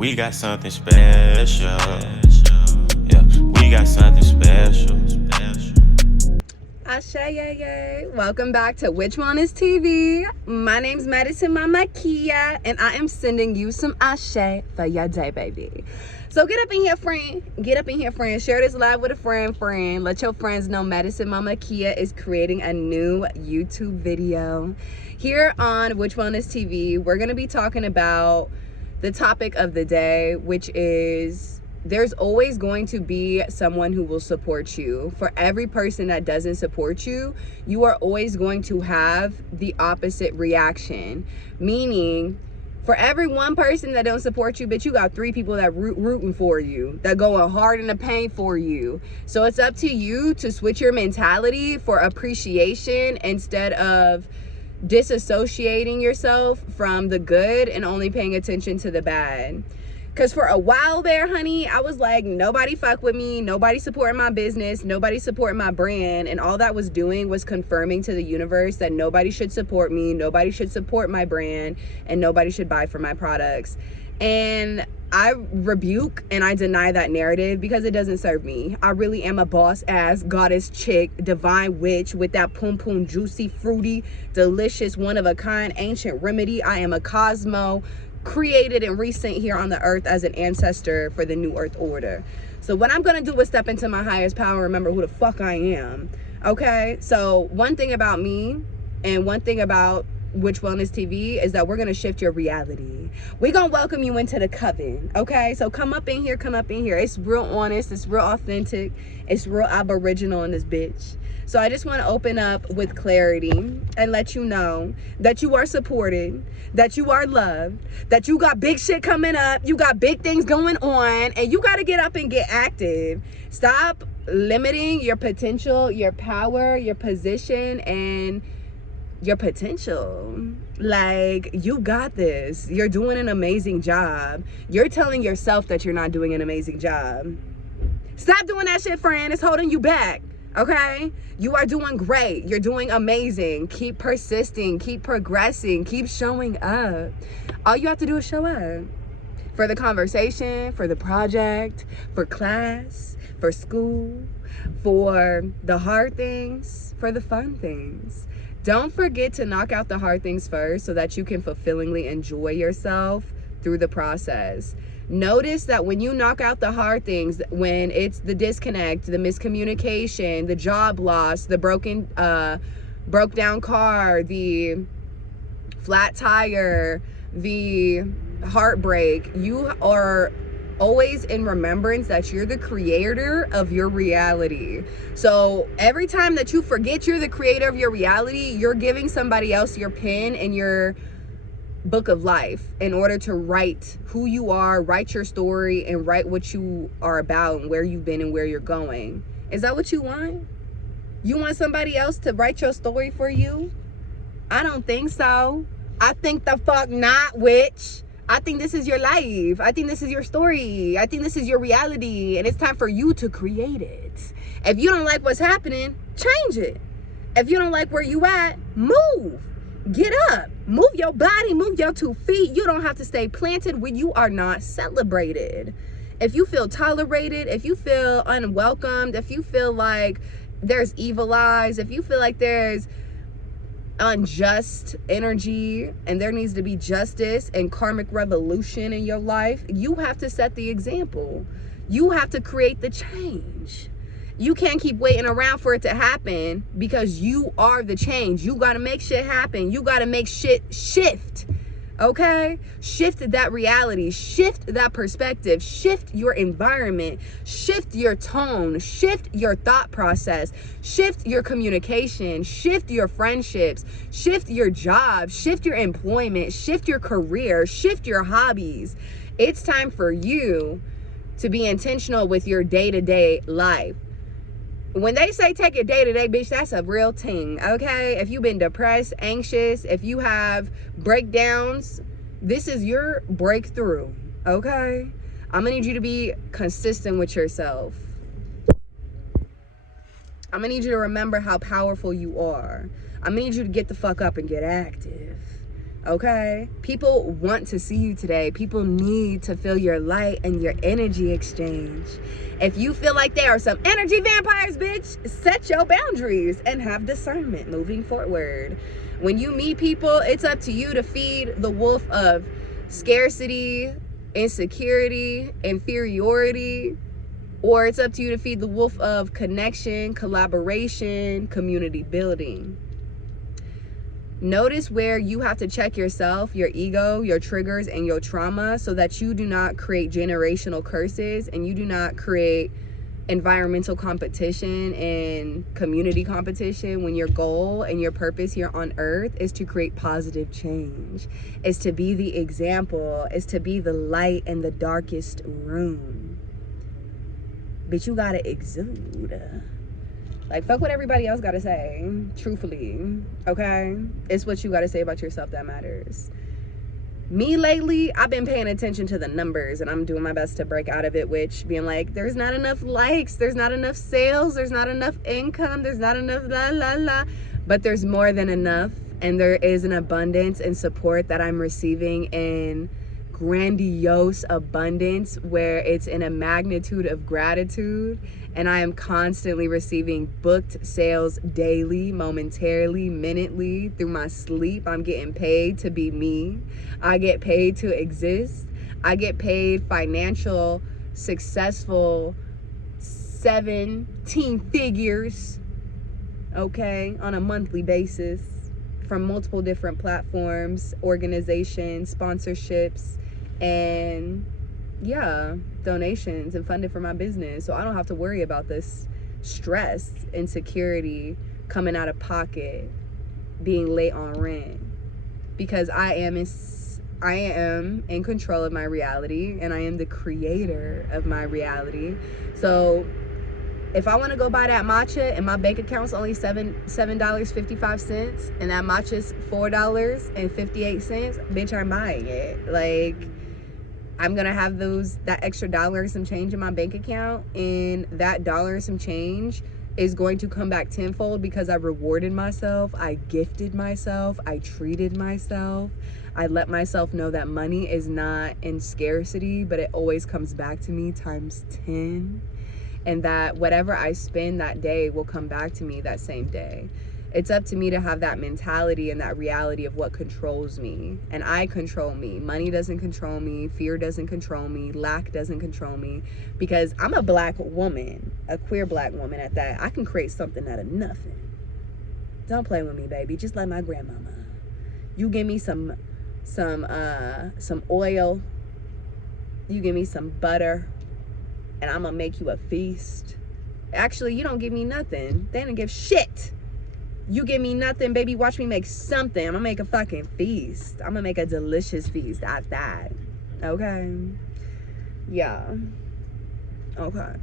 We got something special. Yeah, we got something special. Ashe, yay. Welcome back to Which One Is TV. My name's Medicine Mama Kia, and I am sending you some Ashe for your day, baby. So get up in here, friend. Get up in here, friend. Share this live with a friend. Let your friends know Medicine Mama Kia is creating a new YouTube video. Here on Which One Is TV, we're going to be talking about the topic of the day, which is there's always going to be someone who will support you. For every person that doesn't support you, you are always going to have the opposite reaction. Meaning, for every one person that don't support you, bitch, you got 3 people that rooting for you, that going hard in the paint for you. So it's up to you to switch your mentality for appreciation instead of disassociating yourself from the good and only paying attention to the bad. Because for a while there, honey, I was like, nobody fuck with me, nobody supporting my business, nobody supporting my brand, and all that was doing was confirming to the universe that nobody should support me, nobody should support my brand, and nobody should buy from my products. And I rebuke and I deny that narrative because it doesn't serve me. I really am a boss ass goddess chick, divine witch with that pum pum juicy, fruity, delicious, one of a kind, ancient remedy. I am a cosmo, created and resent here on the earth as an ancestor for the new earth order. So what I'm gonna do is step into my highest power, remember who the fuck I am. Okay, so one thing about me and one thing about Which One Is TV is that we're gonna shift your reality. We're gonna welcome you into the coven. Okay, so come up in here. It's real honest, it's real authentic, it's real aboriginal in this bitch. So I just want to open up with clarity and let you know that you are supported, that you are loved, that you got big shit coming up, you got big things going on, and you got to get up and get active. Stop limiting your potential, your power, your position, and your potential. Like, you got this. You're doing an amazing job. You're telling yourself that you're not doing an amazing job. Stop doing that shit, friend. It's holding you back. Okay, you are doing great. You're doing amazing. Keep persisting, keep progressing, keep showing up. All you have to do is show up for the conversation, for the project, for class, for school, for the hard things, for the fun things. Don't forget to knock out the hard things first so that you can fulfillingly enjoy yourself through the process. Notice that when you knock out the hard things, when it's the disconnect, the miscommunication, the job loss, the broke down car, the flat tire, the heartbreak, you are always in remembrance that you're the creator of your reality. So every time that you forget you're the creator of your reality, you're giving somebody else your pen and your book of life in order to write who you are, write your story, and write what you are about and where you've been and where you're going. Is that what you want? You want somebody else to write your story for you? I don't think so. I think the fuck not, witch. I think this is your life. I think this is your story. I think this is your reality, and it's time for you to create it. If you don't like what's happening, change it. If you don't like where you at, move. Get up, move your body, move your 2 feet. You don't have to stay planted when you are not celebrated. If you feel tolerated, if you feel unwelcomed, if you feel like there's evil eyes, if you feel like there's unjust energy and there needs to be justice and karmic revolution in your life, you have to set the example. You have to create the change. You can't keep waiting around for it to happen because you are the change. You got to make shit happen. You got to make shit shift. Okay? Shift that reality. Shift that perspective. Shift your environment. Shift your tone. Shift your thought process. Shift your communication. Shift your friendships. Shift your job. Shift your employment. Shift your career. Shift your hobbies. It's time for you to be intentional with your day-to-day life. When they say take it day to day, bitch, that's a real thing, okay? If you've been depressed, anxious, if you have breakdowns, this is your breakthrough, okay? I'm gonna need you to be consistent with yourself. I'm gonna need you to remember how powerful you are. I'm gonna need you to get the fuck up and get active. Okay? People want to see you today. People need to feel your light and your energy exchange. If you feel like there are some energy vampires, bitch, set your boundaries and have discernment moving forward. When you meet people, it's up to you to feed the wolf of scarcity, insecurity, inferiority, or it's up to you to feed the wolf of connection, collaboration, community building. Notice where you have to check yourself, your ego, your triggers, and your trauma so that you do not create generational curses and you do not create environmental competition and community competition when your goal and your purpose here on earth is to create positive change, is to be the example, is to be the light in the darkest room. Bitch, you gotta exude. Like, fuck what everybody else gotta say, truthfully, okay? It's what you gotta say about yourself that matters. Me lately, I've been paying attention to the numbers and I'm doing my best to break out of it, which being like, there's not enough likes, there's not enough sales, there's not enough income, there's not enough la la la, but there's more than enough, and there is an abundance and support that I'm receiving in grandiose abundance where it's in a magnitude of gratitude, and I am constantly receiving booked sales daily, momentarily, minutely, through my sleep. I'm getting paid to be me. I get paid to exist. I get paid financial, successful 17 figures, okay, on a monthly basis from multiple different platforms, organizations, sponsorships, and yeah, donations and funded for my business. So I don't have to worry about this stress, insecurity, coming out of pocket, being late on rent, because I am in control of my reality and I am the creator of my reality. So if I want to go buy that matcha and my bank account's only $7.55 and that matcha's $4.58, bitch, I'm buying it. Like, I'm gonna have that extra dollar and some change in my bank account, and that dollar and some change is going to come back tenfold because I rewarded myself, I gifted myself, I treated myself, I let myself know that money is not in scarcity, but it always comes back to me times 10, and that whatever I spend that day will come back to me that same day. It's up to me to have that mentality and that reality of what controls me. And I control me. Money doesn't control me. Fear doesn't control me. Lack doesn't control me. Because I'm a black woman, a queer black woman at that. I can create something out of nothing. Don't play with me, baby. Just like my grandmama. You give me some oil. You give me some butter. And I'm gonna make you a feast. Actually, you don't give me nothing. They didn't give shit. You give me nothing, baby. Watch me make something. I'm gonna make a fucking feast. I'm gonna make a delicious feast at that. Okay? Yeah. Okay.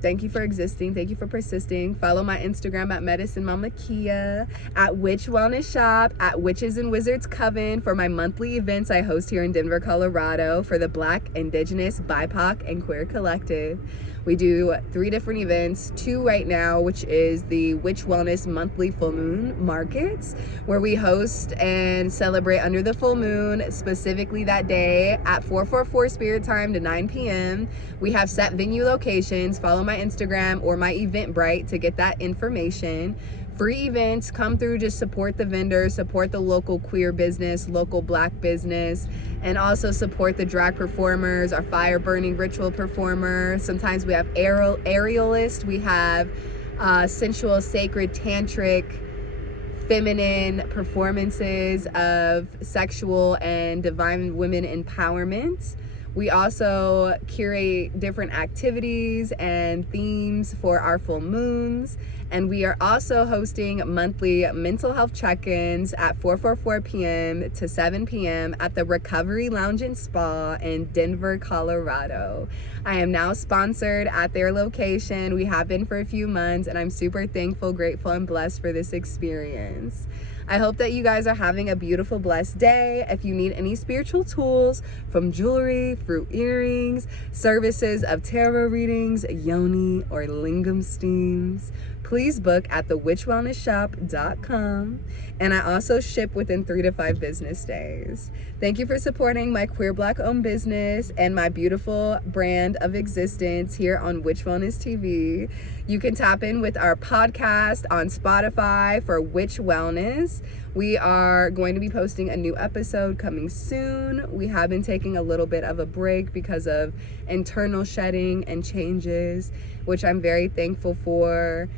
Thank you for existing. Thank you for persisting. Follow my Instagram at Medicine Mama Kia, at Witch Wellness Shop, at Witches and Wizards Coven for my monthly events I host here in Denver, Colorado for the Black, Indigenous, BIPOC, and Queer Collective. We do 3 different events, 2 right now, which is the Witch Wellness Monthly Full Moon Markets, where we host and celebrate under the full moon, specifically that day at 444 Spirit Time to 9 p.m. We have set venue locations. Follow my Instagram or my Eventbrite to get that information. Free events, come through, just support the vendors, support the local queer business, local black business, and also support the drag performers, our fire burning ritual performer. Sometimes we have aerialist, we have sensual, sacred, tantric, feminine performances of sexual and divine women empowerment. We also curate different activities and themes for our full moons. And we are also hosting monthly mental health check-ins at 4:44 p.m. to 7 p.m. at the Recovery Lounge and Spa in Denver, Colorado. I am now sponsored at their location. We have been for a few months, and I'm super thankful, grateful, and blessed for this experience. I hope that you guys are having a beautiful, blessed day. If you need any spiritual tools, from jewelry, fruit earrings, services of tarot readings, yoni, or lingam steams, please book at thewitchwellnessshop.com. And I also ship within 3 to 5 business days. Thank you for supporting my queer Black owned business and my beautiful brand of existence here on Witch Wellness TV. You can tap in with our podcast on Spotify for Witch Wellness. We are going to be posting a new episode coming soon. We have been taking a little bit of a break because of internal shedding and changes, which I'm very thankful for.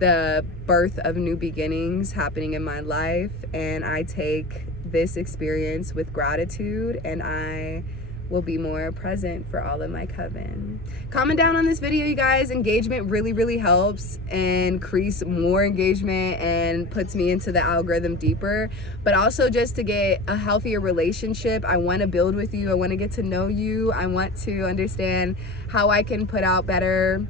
The birth of new beginnings happening in my life, and I take this experience with gratitude, and I will be more present for all of my coven. Comment down on this video, you guys. Engagement really helps increase more engagement and puts me into the algorithm deeper, but also just to get a healthier relationship. I want to build with you. I want to get to know you. I want to understand how I can put out better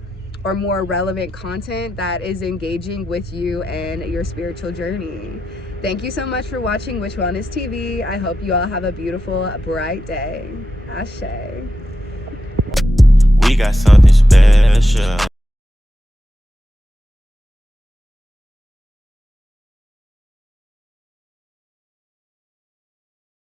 or more relevant content that is engaging with you and your spiritual journey. Thank you so much for watching Witch Wellness TV. I hope you all have a beautiful, bright day. Ashe. We got something special.